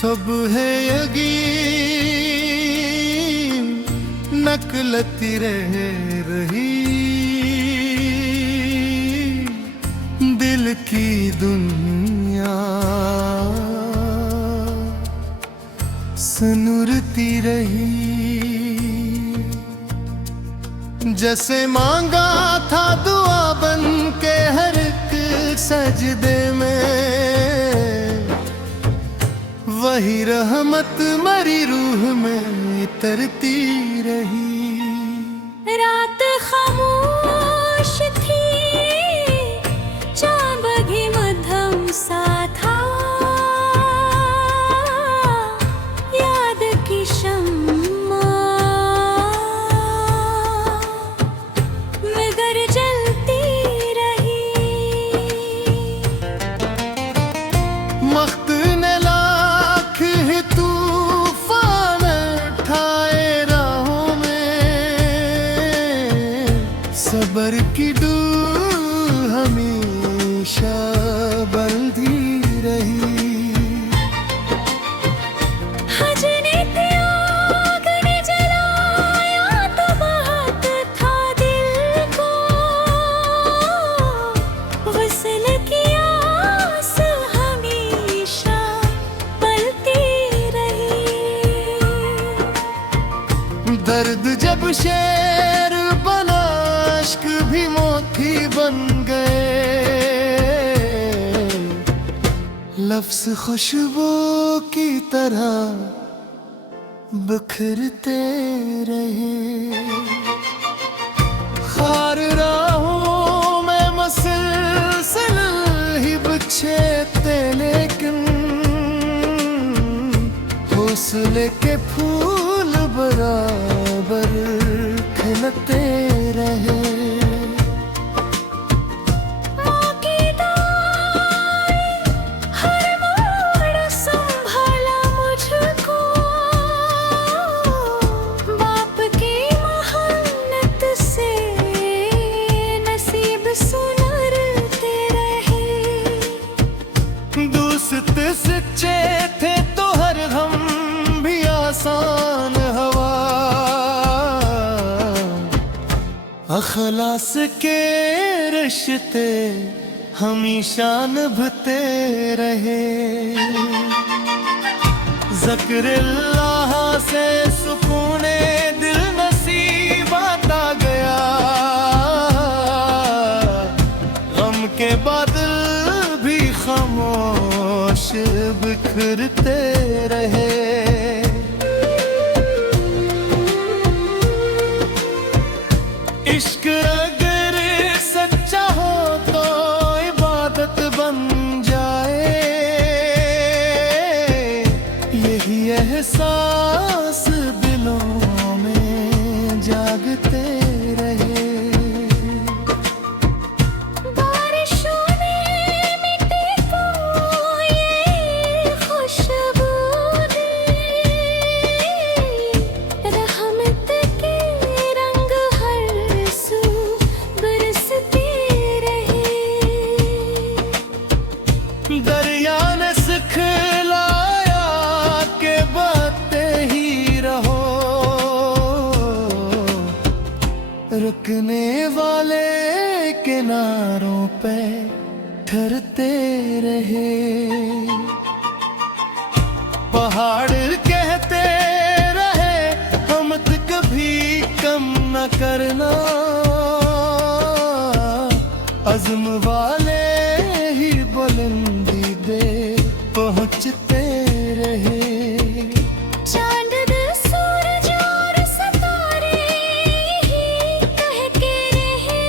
सुबह यकीन नकलती रह रही दिल की दुनिया सुनुरती रही। जैसे मांगा था दुआ बन के हर एक सजदे में, वही रहमत मरी रूह में तरती रही। रात खामोश थी, चांद भी मध्यम सा था, याद की शम्मा मगर जलती रही। मख्त ने लाख ही तूफान उठाए राहों में, सबर की डूब हमेशा बंधी रही। हजने थे आग ने जलाया तो बात था दिल को, वसल की आस हमेशा पलती रही। दर्द जब शेर बना, इश्क भी मोती बन गए, लफ्ज़ खुशबू की तरह बिखरते रहे। खार राहों में मसलसल ही बिछे थे, लेकिन हौसले के फूल बराबर खिलते रहे। माँ की दाई हर मोड़ संभाला मुझको, बाप की मेहनत से नसीब सुनरते रहे। दोस्त सच्चे थे तो हर हम भी आसान हवा, अखलास के रिश्ते हमेशा निभते रहे। ज़िक्र-ए-अल्लाह से सुकूने दिल नसीब आता गया, गम के बादल भी खामोश बिखरते रहे। इश्क अगर सच्चा हो तो इबादत बन जाए, यही एहसास दिलों में जागते रहे। बारिशों ने मिट्टी को ये खुशबू दी, रहमत के रंग हर सू बरसते रहे। दरिया ने सिखलाया के बहते ही रहो, रुकने वाले किनारों पे ठहरते रहे। पहाड़ कहते रहे हिम्मत कभी कम न करना, अज़्म वाले ही बुलंदी दे पहुंचते रहे। चांद सूरज और सितारे ही कह के रहे,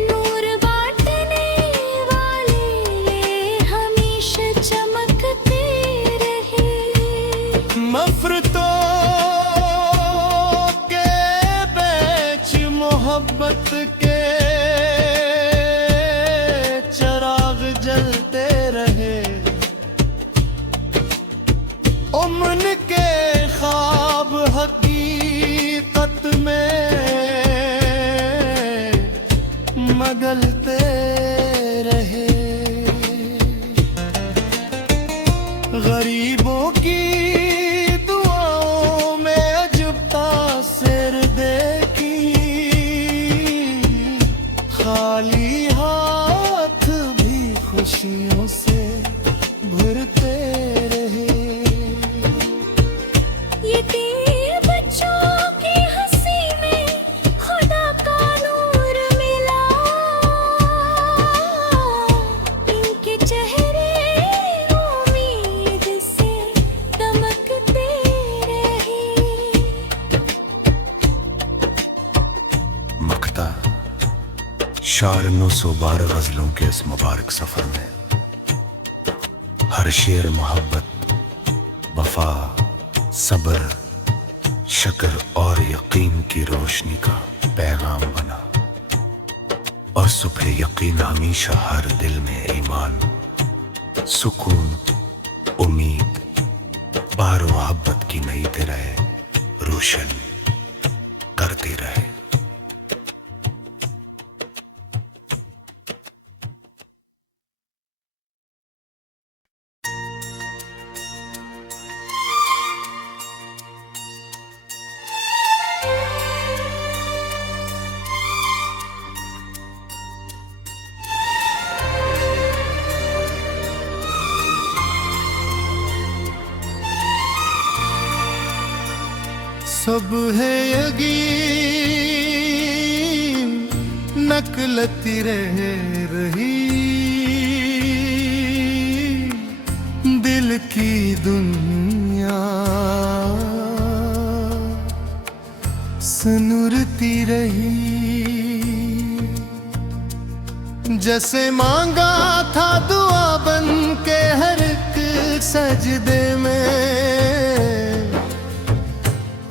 नूर बांटने वाले हमेशा चमकते रहे। मफरतों के बीच मोहब्बत के चराग जलते रहे। उम्र के ख्वाब हकीकत में मगलते रहे। 412 गजलों के इस मुबारक सफर में हर शेर मोहब्बत, वफा, सब्र, शक्र और यकीन की रोशनी का पैगाम बना। और सुबह यकीन हमेशा हर दिल में ईमान, सुकून, उम्मीद, बार मोहब्बत की नई तरह रोशन करती रहे। सब है यकीन नकलती रह रही दिल की दुनिया, सुनुरती रही जैसे मांगा था दुआ बन के हर एक सजदे में,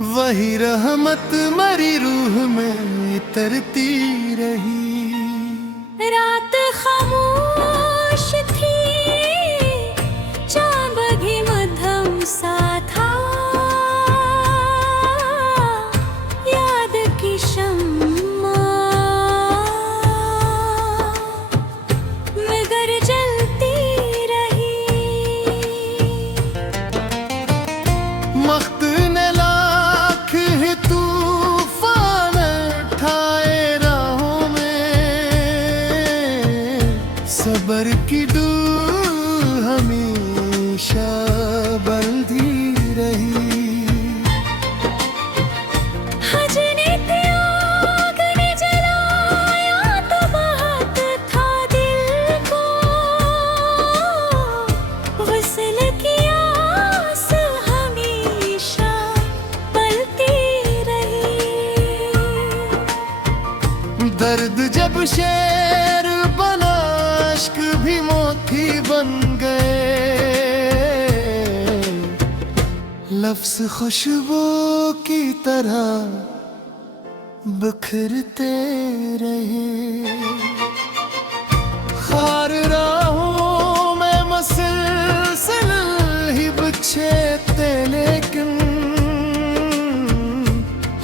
वही रहमत मरी रूह में तरती रही। रात खामोश थी, चांद भी मध्यम सा था, याद की शम्मा मगर जलती रही। मख्त ने लाख ही तूफान उठाए राहों में, सबर की डूब हमेशा बंधी रही। हजने थे आग ने जलाया तो बहुत था दिल को, वसल की आस हमेशा पलती रही। दर्द जब शेर बना, इश्क भी मोती बन गए, लफ्ज़ खुशबू की तरह बिखरते रहे। खार राहों में मुसलसल ही बिछे थे, लेकिन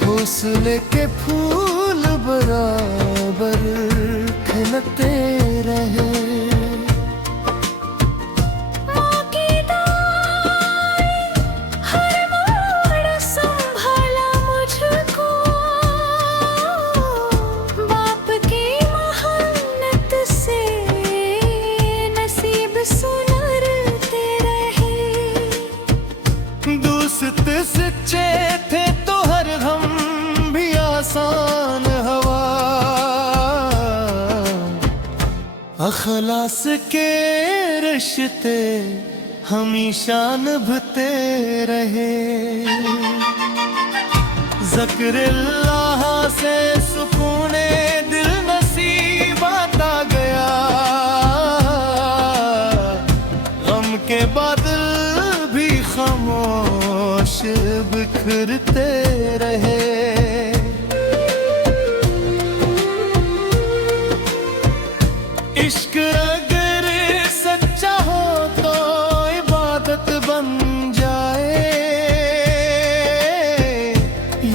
हौसले के फूल बराबर खिलते रहे। माँ की दाई हर मोड़ संभाला मुझको, बाप की मेहनत से नसीब सुनरते रहे। दोस्त सच्चे थे तो हर गम भी आसान हवा, अखलास के रिश्ते हमेशा निभते रहे। ज़िक्र-ए-अल्लाह से सुकूने दिल नसीब आता गया, गम के बादल भी खामोश बिखरते रहे। इश्क अगर सच्चा हो तो इबादत बन जाए,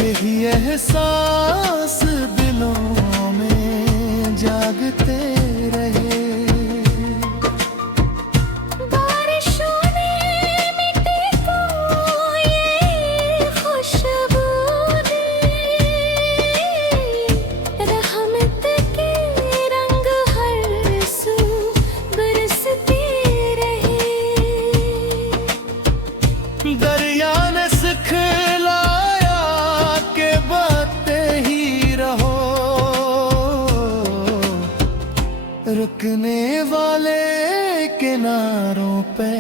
यही एहसास दिलों में जागते रहे। बारिशों ने मिट्टी को ये खुशबू दी, रहमत के रंग हर सू बरसते रहे। दरिया ने सिखलाया के बाते ही रहो, रुकने वाले किनारों पे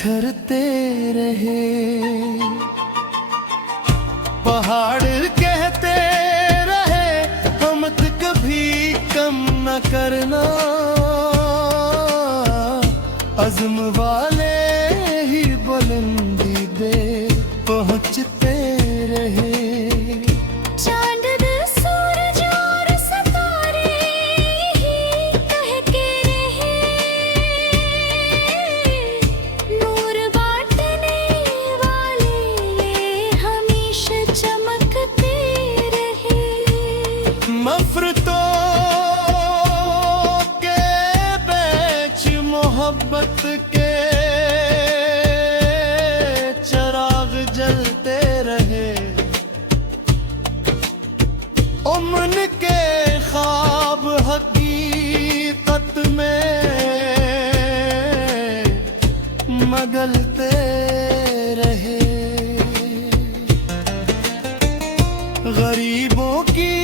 ठहरते रहे। पहाड़ कहते रहे हम तो कभी कम न करना, अज़्म वाले ही बुलंदी दे पहुंचते रहे। चांद सूरज और सितारे ही कहके रहे, नूर बांटने वाले हमेशा चमकते रहे। मफरतों के बीच मोहब्बत के चराग जलते रहे। उमन के ख्वाब हकीकत में मगलते रहे। गरीबों की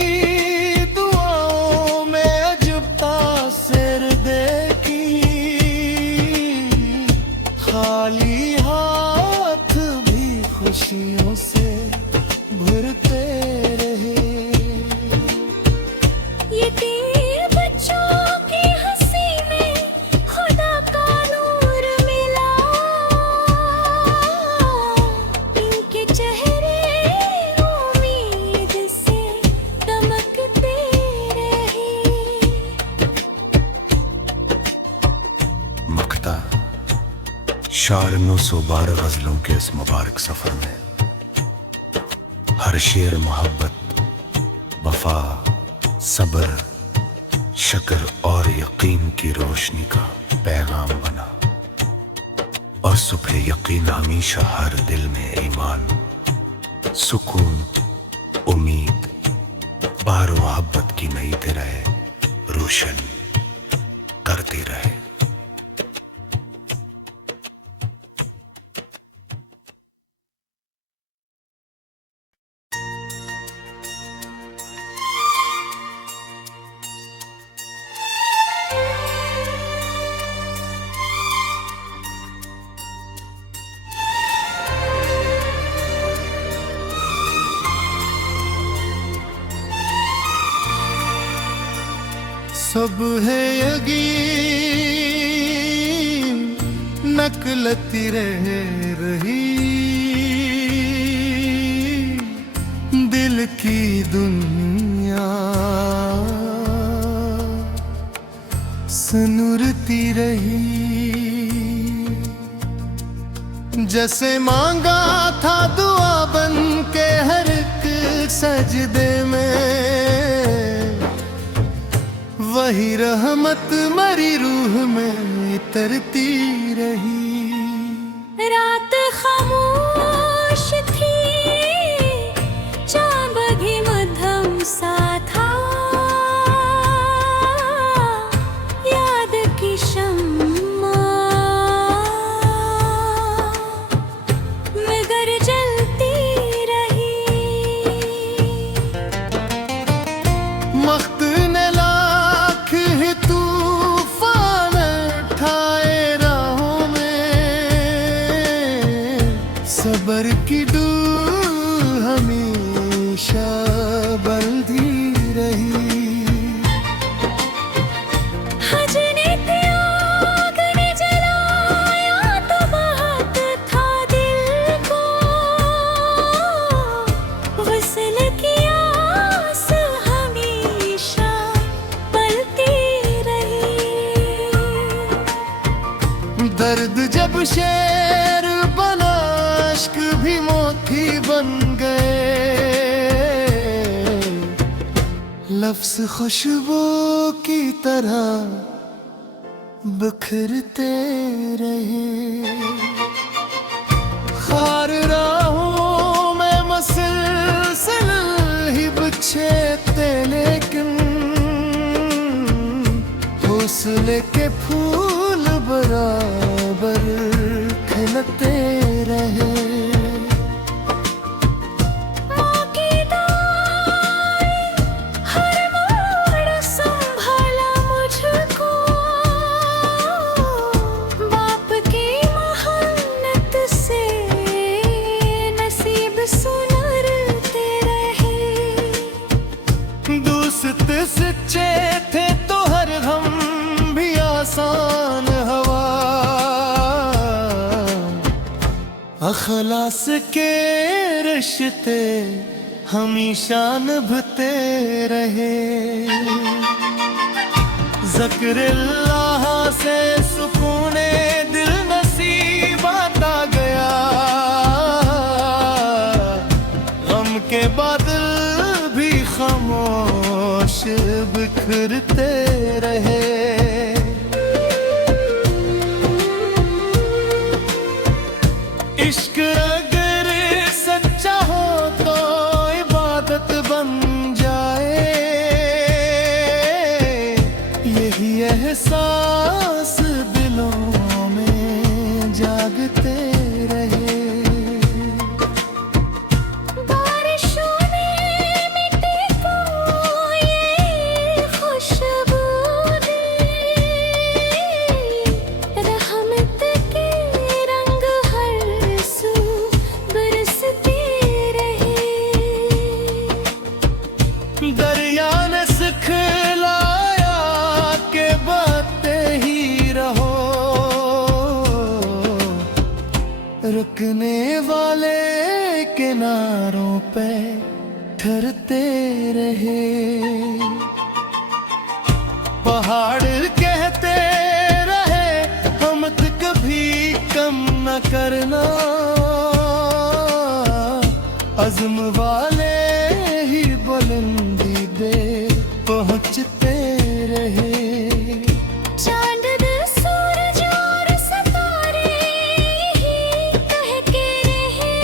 दुआओं में अजब तासिर देखी, खाली हाथ भी खुशियों से भरते रहे। यतीम बच्चों की हंसी में खुदा का नूर मिला, इनके चेहरे उम्मीद से दमकते रहे। मकता शार 912 गजलों के इस मुबारक सफर में हर शेर मोहब्बत, वफा, सब्र, शक्र और यकीन की रोशनी का पैगाम बना। और सुबह यकीन हमेशा हर दिल में ईमान, सुकून, उम्मीद, बार मोहब्बत की नई तरह रोशन करती रहे। सब है यकीन नकलती रह रही, दिल की दुनिया सुनुरती रही। जैसे मांगा था दुआ बन के हर एक सजदे में, वही रहमत मरी रूह में तरती रही। रात खामोश थी, चांद भी मध्यम सा था, याद की शम्मा मगर जलती रही। मख्त ने लाख ही तूफान उठाए राहों में, सबर की डूब हमेशा बंधी रही। हजने थे आग ने जलाया तो बहुत था दिल को, वसल की आस हमेशा पलती रही। दर्द जब शेर बना, इश्क भी मोती बन गए, लफ्ज़ खुशबू की तरह बिखरते रहे। खार राहों में मसलसल ही बिछे थे, लेकिन हौसले के फूल बराबर खिलते रहे। माँ की दाई हर मोड़ संभाला मुझको, बाप की मेहनत से नसीब सुनरते रहे। दोस्त सच्चे थे अखलास के रिश्ते हमेशा निभते रहे, ज़िक्र-ए-अल्लाह से सुकूने दिल नसीब आता गया, गम के बादल भी खामोश बिखरते रहे। इश्क अगर सच्चा हो तो इबादत बन जाए, यही एहसास दिलों में जागते रहे। बारिशों में मिट्टी को ये खुशबू दे, रहमत के रंग हर सू बरसते रहे। दरिया ने सिखलाया के बहते ही रहो, रुकने वाले किनारों पे ठहरते रहे। पहाड़ कहते रहे हिम्मत कभी कम न करना, अज़्म वाले ही बुलंदी दे पहुंचते रहे। चांद सूरज और सितारे ही कह के रहे,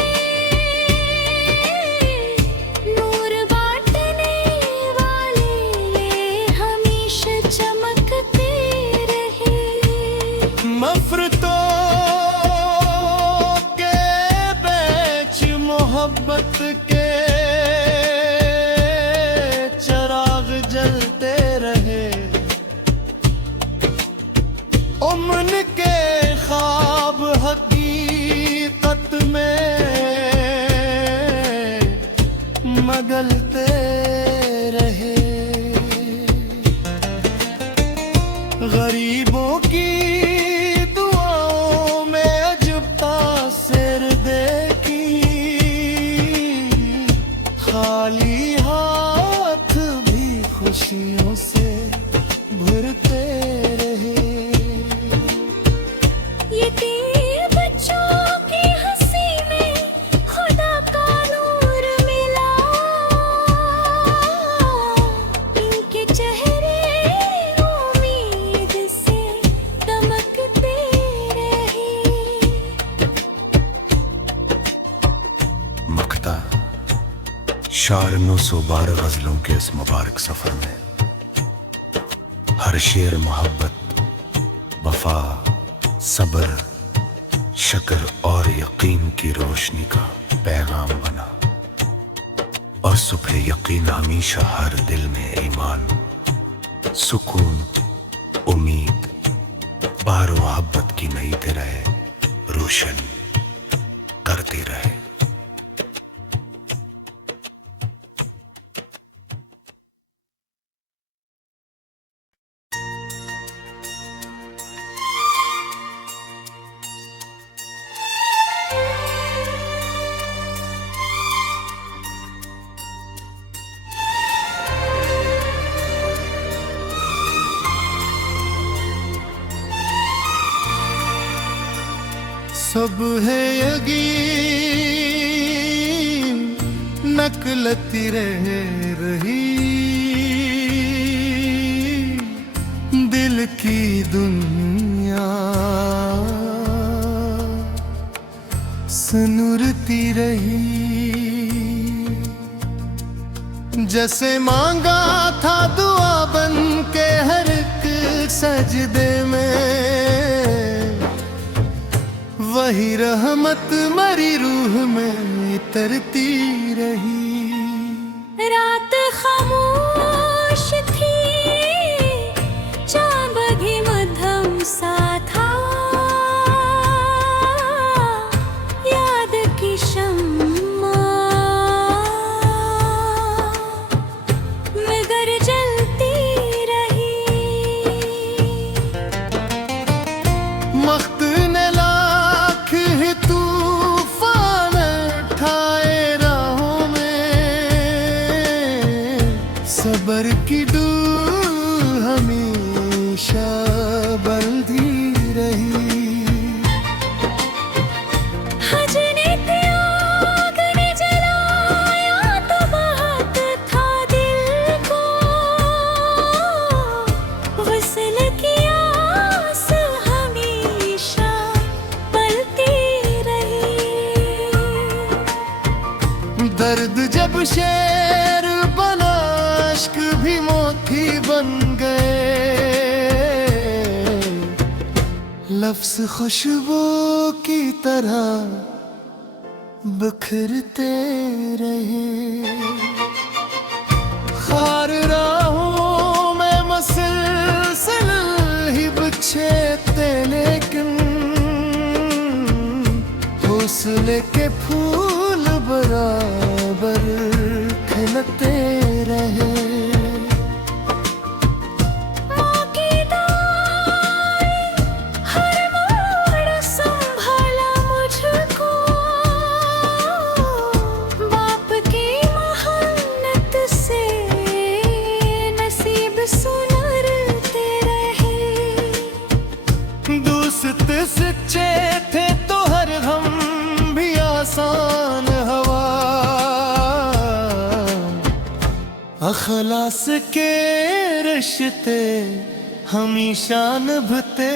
नूर बांटने वाले ये हमेशा चमकते रहे। मफरतों के बीच मोहब्बत के चराग जलते रहे, उमन के ख्वाब हकीकत में मगलते रहे। गरीबों की दुआओं में अजब तासिर देखी, खाली हाथ भी खुशियों से भरते रहे। यतीम बच्चों की हंसी में खुदा का नूर मिला, इनके चेहरे उम्मीद से दमकते रहे। मखता शार 912 गजलों के इस मुबारक सफर में हर शेर मोहब्बत, वफा, सब्र, शक्र और यकीन की रोशनी का पैगाम बना, और सुबह यकीन हमेशा हर दिल में ईमान, सुकून, उम्मीद, बार मोहब्बत की नई तरह रोशन करते रहे। सब है यकीन नकलती रह रही, दिल की दुनिया सुनुरती रही। जैसे मांगा था दुआ बन के हर एक सजदे में, वही रहमत मरी रूह में तरती रही। रात खामोश थी, चांद भी मध्यम सा था, याद की शम्मा मगर जलती रही। मख्त ने लाख ही तूफान जब शेर बना इश्क भी मोती बन गए, लफ्ज खुशबू की तरह बिखरते रहे। खार राहों में मसलसल ही बिछे थे, लेकिन हौसले के फूल बराबर खिलते रहे। दोस्त सच्चे थे तो हर हम भी आसान हवा, अखलास के रिश्ते हमेशा निभते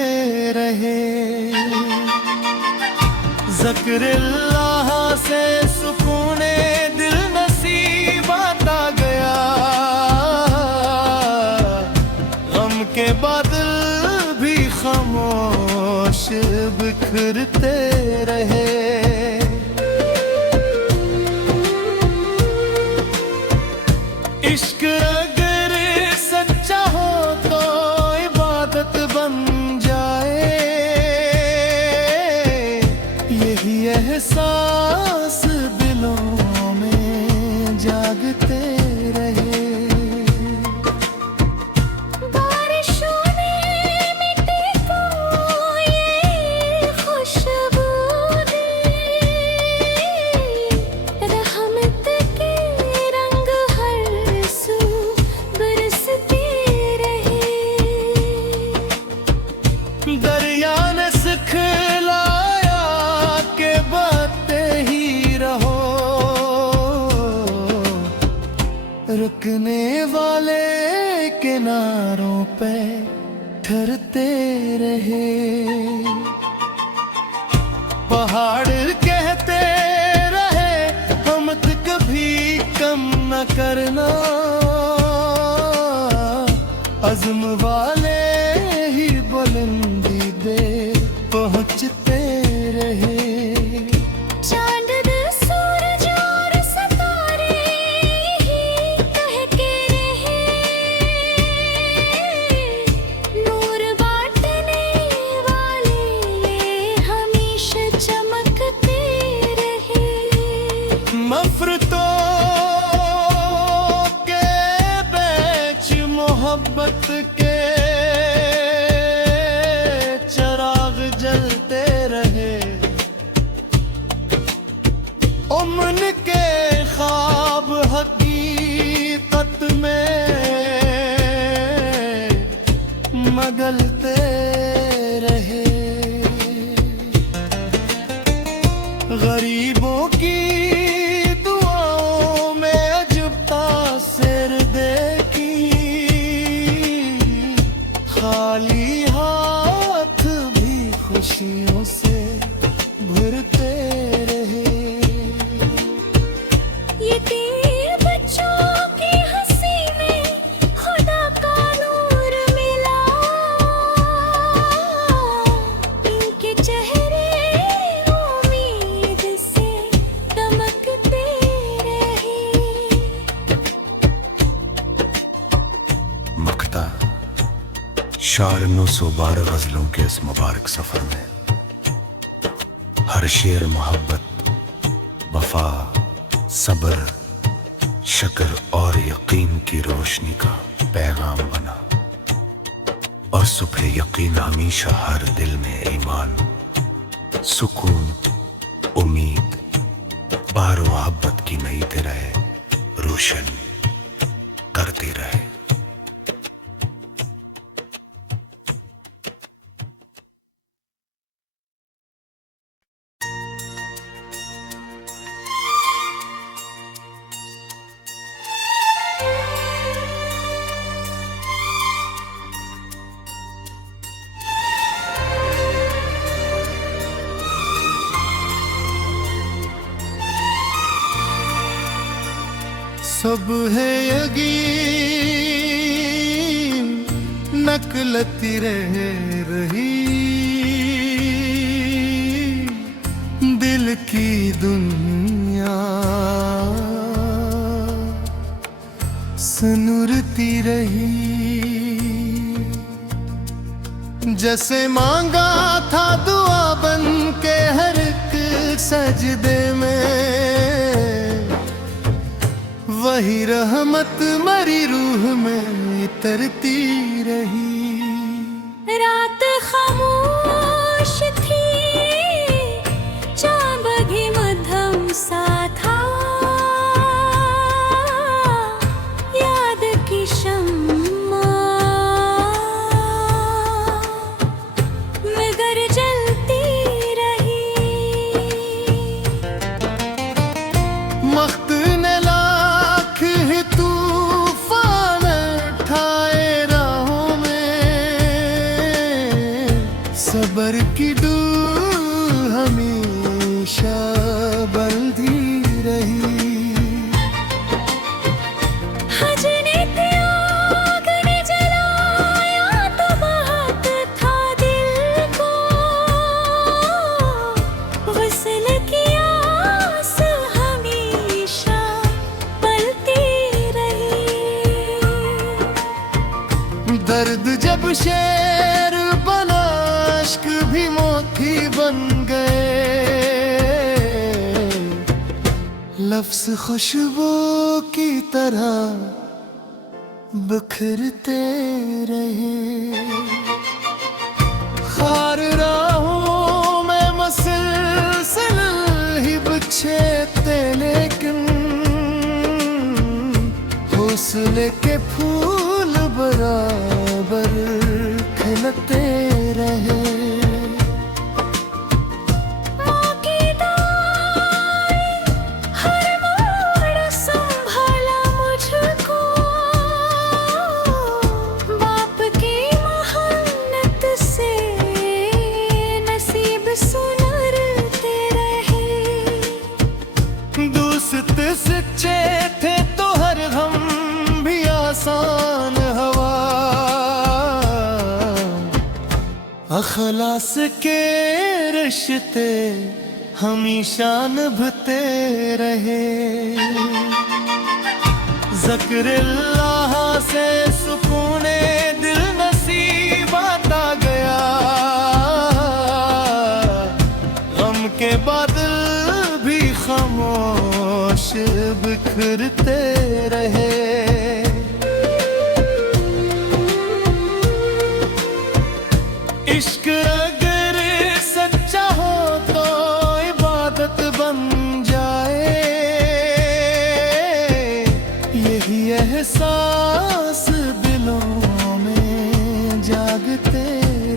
रहे। ज़िक्र-ए-अल्लाह से सुकूने दिल नसीब आता गया, गम के बादल भी खामोश बिखरते रहे। इश्क अगर सच्चा हो तो इबादत बन जाए, यही एहसास दिलों में जागते रहे। दरिया ने सिखलाया के बहते ही रहो, रुकने वाले किनारों पे ठहरते रहे। पहाड़ कहते रहे हिम्मत कभी कम न करना, अज़्म वाले ही बुलंदी दे पहुंचते रहे। चांद सूरज और सितारे ही कह के रहे, नूर बांटने वाले हमेशा चमकते रहे। नफरतों के बीच मोहब्बत के चराग जलते रहे। उमन के ख्वाब हकीकत में मगलते रहे। गरीबों की दुआओं में अजब तासीर देखी, खाली हाथ भी खुशियों से भरते रहे। ये तीर बच्चों की हंसी में खुदा का नूर मिला, इनके चेहरे उम्मीद से दमकते रहे। मक्ता शार 912 गजलों के इस मुबारक सफर में हर शेर मोहब्बत, वफा, सब्र, शक्र और यकीन की रोशनी का पैगाम बना, और सुबह यकीन हमेशा हर दिल में ईमान, सुकून, उम्मीद, बार मोहब्बत की नई तरह रोशन करती रहे। सब है यकीन नकलती रह रही दिल की दुनिया सनुरती रही। जैसे मांगा था दुआ बन के हर एक सजदे में, वही रहमत मरी रूह में तरती रही। रात खामोश थी, चाँद भी मध्यम सा था, याद की शम्मा मगर जलती रही। मख्त ने लाख ही तूफान उठाए राहों में, सबर की डूब हमेशा बंधी रही। हजने थे आग ने जलाया तो बहुत था दिल को, वसल की आस हमेशा पलती रही। दर्द जब शेर बना, इश्क भी मोती बन गए, लफ्ज़ खुशबू की तरह बिखरते रहे। खार राहों में मसलसल ही बिछे थे, लेकिन हौसले के फूल बराबर खिलते रहे। माँ की दाई हर मोड़ संभाला मुझको, बाप की मेहनत से नसीब सुनरते रहे। दोस्त सच्चे थे तो हर गम भी आसान हवा, अखलास के रिश्ते हमेशा निभते रहे। ज़िक्र-ए-अल्लाह से सुकूने दिल नसीब आता गया, गम के बादल भी खामोश बिखरते रहे। इश्क अगर सच्चा हो तो इबादत बन जाए, यही एहसास दिलों में जागते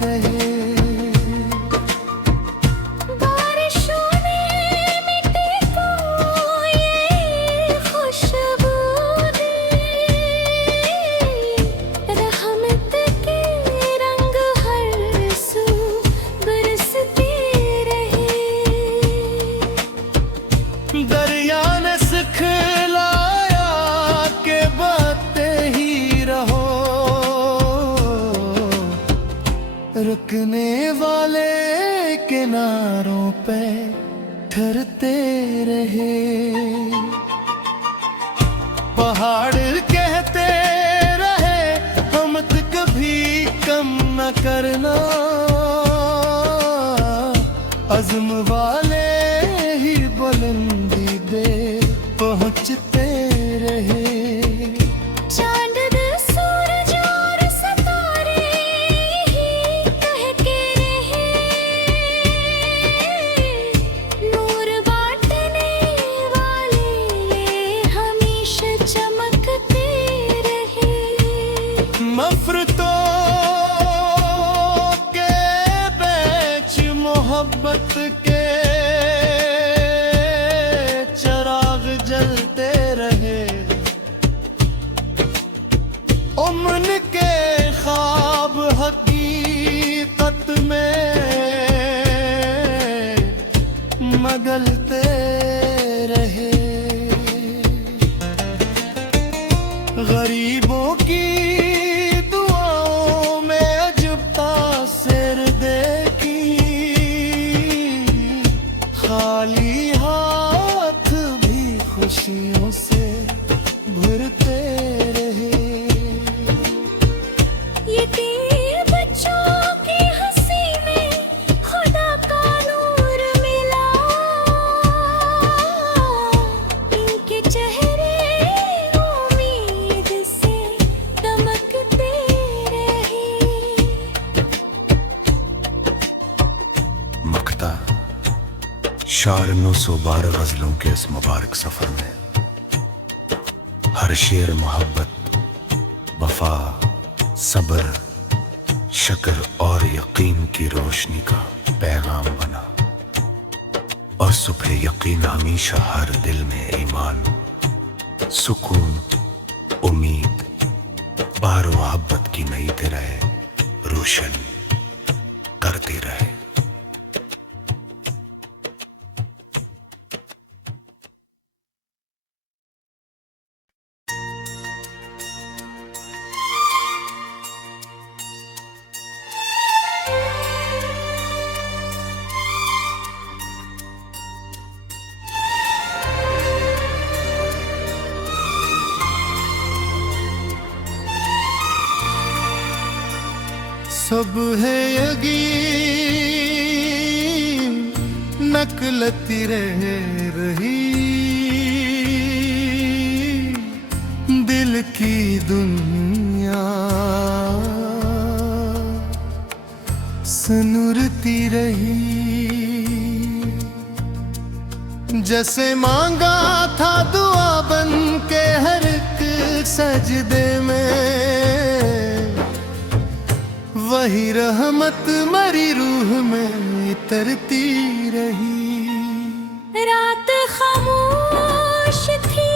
रहे। बारिशों ने मिट्टी को ये खुशबू दी, रहमत के रंग हर सू बरसते रहे। दरिया ने सिखलाया के बातें ही रहो, रुकने वाले किनारों पे ठहरते रहे। पहाड़ कहते रहे हिम्मत कभी कम न करना, अज़्म वाले ही बुलंदी पे पहुंचते रहे। चांद सूरज और सितारे ही कहके रहे, नूर बांटने वाले हमेशा चमकते रहे। नफरतों के बीच मोहब्बत के चिराग जलते रहे। उम्र के ख्वाब हकीकत में मगलते रहे। शार 912 गजलों के इस मुबारक सफर में हर शेर मोहब्बत, वफा, सब्र, शक्र और यकीन की रोशनी का पैगाम बना। और सुबह यकीन हमेशा हर दिल में ईमान, सुकून, उम्मीद, बार मोहब्बत की नई तरह रोशन करती रहे। सब है यकीन नकलती रह रही दिल की दुनिया, सनुरती रही जैसे मांगा था दुआ बन के हर एक सजदे में, वही रहमत मरी रूह में तरती रही। रात खामोश थी,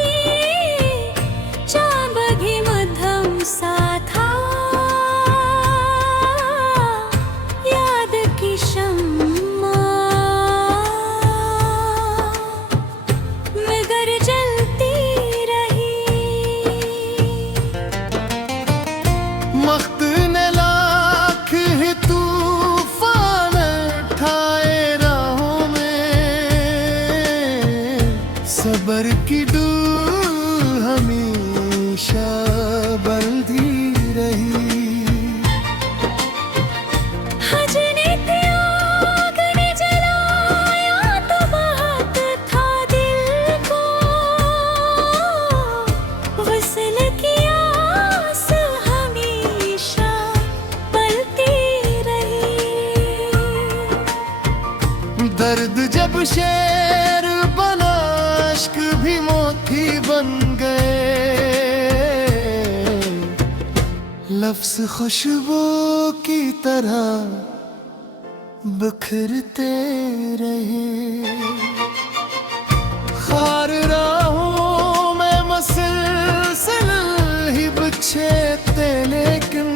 चांद भी मध्यम सा था, याद की शम्मा मगर जलती रही। मख्त ने लाख ही तूफान उठाए राहों में, सबर की डूब हमेशा बंधी रही। हजने थे आग ने जलाया तो बात था दिल को, वसल की आस हमेशा पलती रही। दर्द जब शेर बना, इश्क भी मोती बन गए, लफ्ज़ खुशबू की तरह बिखरते रहे। खार राहों में मसलसल ही बिछे थे, लेकिन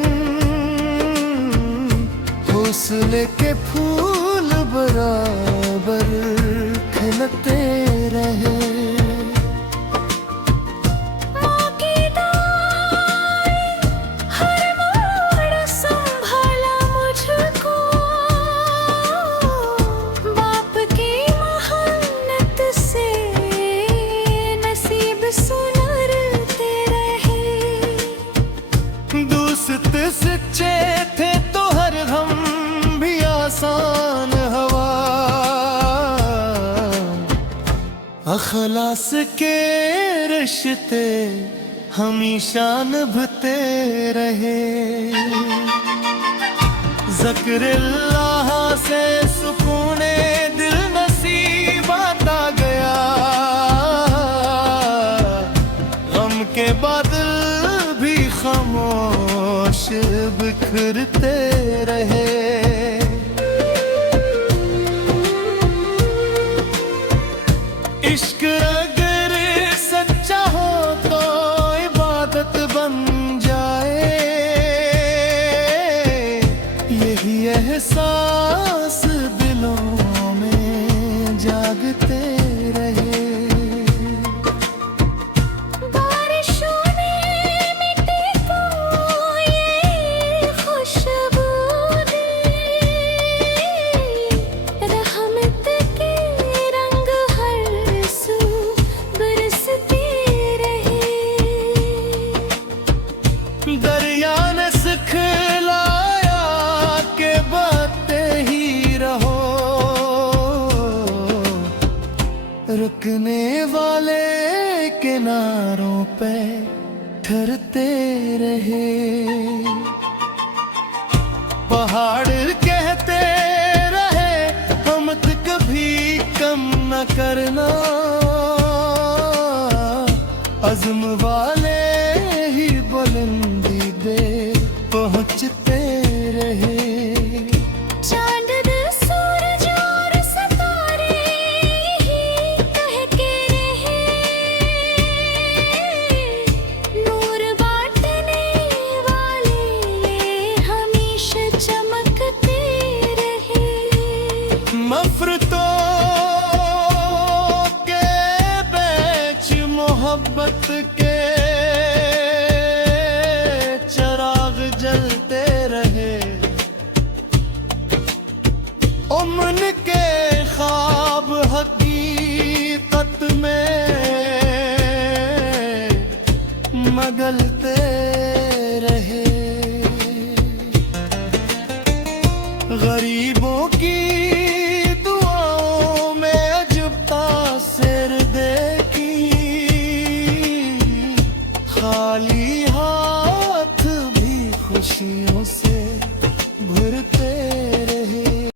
हौसले के फूल बराबर खिलते रहे। माँ की दाई हर मोड़ संभाला मुझको, बाप की मेहनत से नसीब सुनरते रहे। दोस्त सच्चे थे तो हर हम भी आसान हवा, अखलास के रिश्ते हमेशा निभते रहे। ज़िक्र-ए-अल्लाह से सुकूने दिल नसीब आता गया, गम के बादल भी खामोश बिखरते रहे। इश्क अगर सच्चा हो तो इबादत बन जाए, यही एहसास दिलों में जागते रहे। बारिशों ने मिट्टी को ये खुशबू दी, रहमत के रंग हर सू बरसते रहे। दरिया ने सिखलाया के बहते ही रहो, रुकने वाले किनारों पे ठहरते रहे। पहाड़ कहते रहे हम तो कभी कम आज़म वाले ही बुलंदी दे पहुँचते रहे। चांद सूरज और सितारे ही कह के रहे, नूर बांटने वाले हमेशा चमकते रहे। मफरतों के बीच मोहब्बत के चराग जलते रहे। उमन के ख्वाब हकीकत में मगलते रहे। गरीबों की